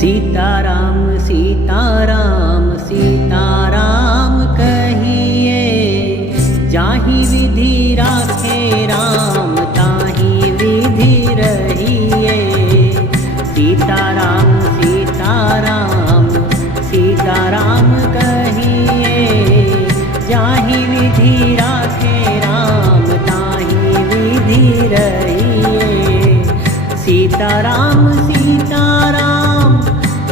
सीताराम सीताराम सीताराम कहिए, जाहि विधि राखे राम ताहि विधि रहिए। सीताराम सीताराम सीताराम कहिए, जाहि विधि राखे राम ताहि विधि रहिए। सीताराम सीताराम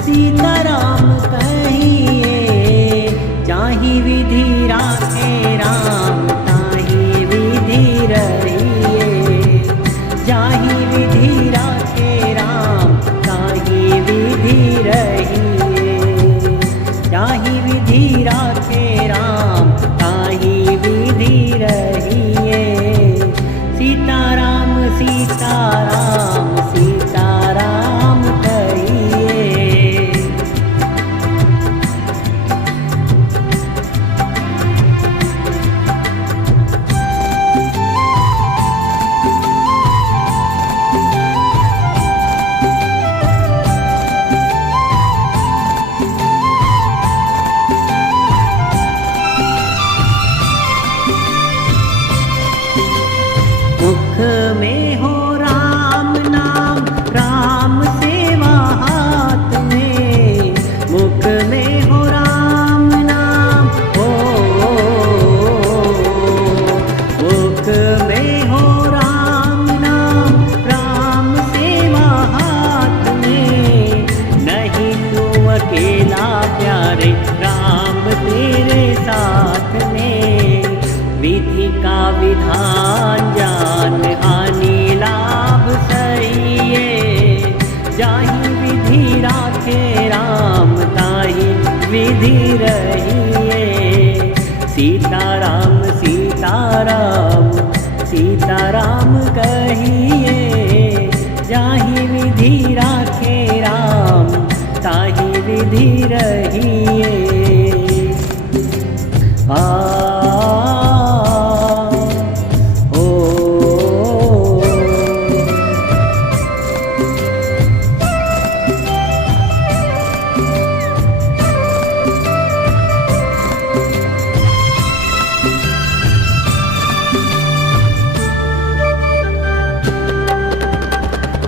सीताराम कहिए, जाहि विधि राखे राम ताहि विधि रहिए। जाहि विधि राखे राम ताहि विधि रहिए। जाहि विधि राखे राम ताहि विधि रहिए। सीताराम सीताराम सीताराम कहिए। मुख में हो राम नाम, राम सेवा हाथ में। मुख में हो राम नाम, मुख में हो राम नाम, राम सेवा हाथ में। नहीं तू अकेला प्यारे, राम तेरे साथ में। विधि का विधान जान, हानि लाभ सहिए। जाहि विधि राखे राम ताहि विधि रहिए। सीताराम सीताराम सीताराम कहिए, जाहि विधि राखे राम ताहि विधि रहिए।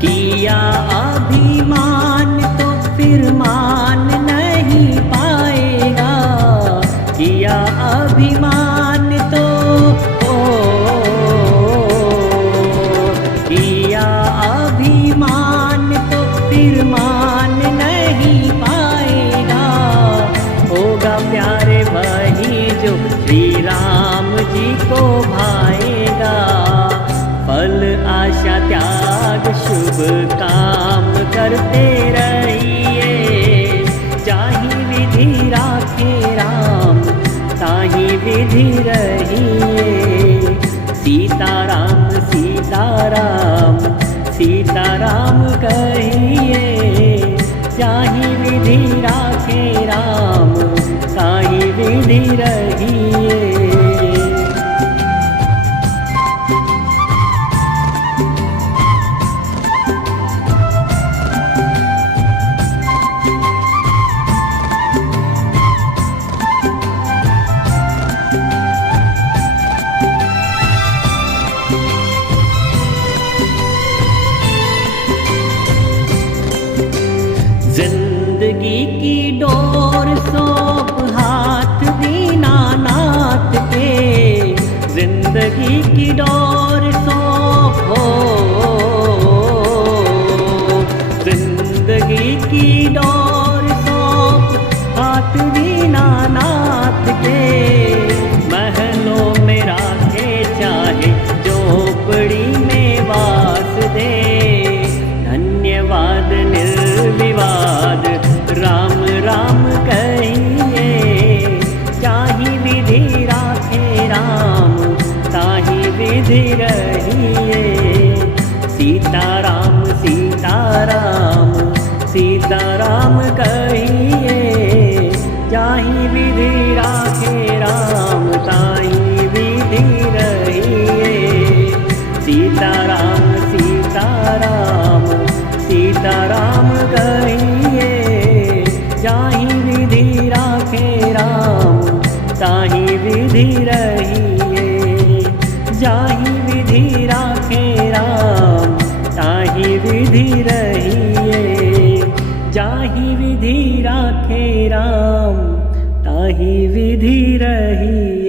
किया अभिमान तो फिर मान नहीं पाएगा। किया अभिमान तो किया अभिमान तो फिर मान नहीं पाएगा। होगा प्यारे वही जो श्री राम जी को भाएगा। फल आशा त्याग शुभ काम करते रहिए। जाहि विधि राखे राम ताहि विधि रहिए। सीताराम सीताराम सीताराम कहिए, जाहि विधि राखे राम ताहि विधि रहिए। जिंदगी की डोर सौंप हाथ दीनानाथ के। जिंदगी की डोर सौंप जिंदगी की डोर सौंप हाथ दीनानाथ के। महलों में राखे चाहे झोपड़ी में वास दे। धन्यवाद निर्विवाद राम राम कहिए, जाहि विधि राखे राम ताहि विधि रहिए। सीताराम सीताराम सीताराम कहिए, जाहि विधि राखे राम ताहि विधि रहिए। सीताराम सीताराम सीताराम कहिए। राम ताहि विधि रहिए। जाहि विधि राखे राम ताहि विधि रहिए। जाहि विधि राखे राम ताहि विधि रहिए।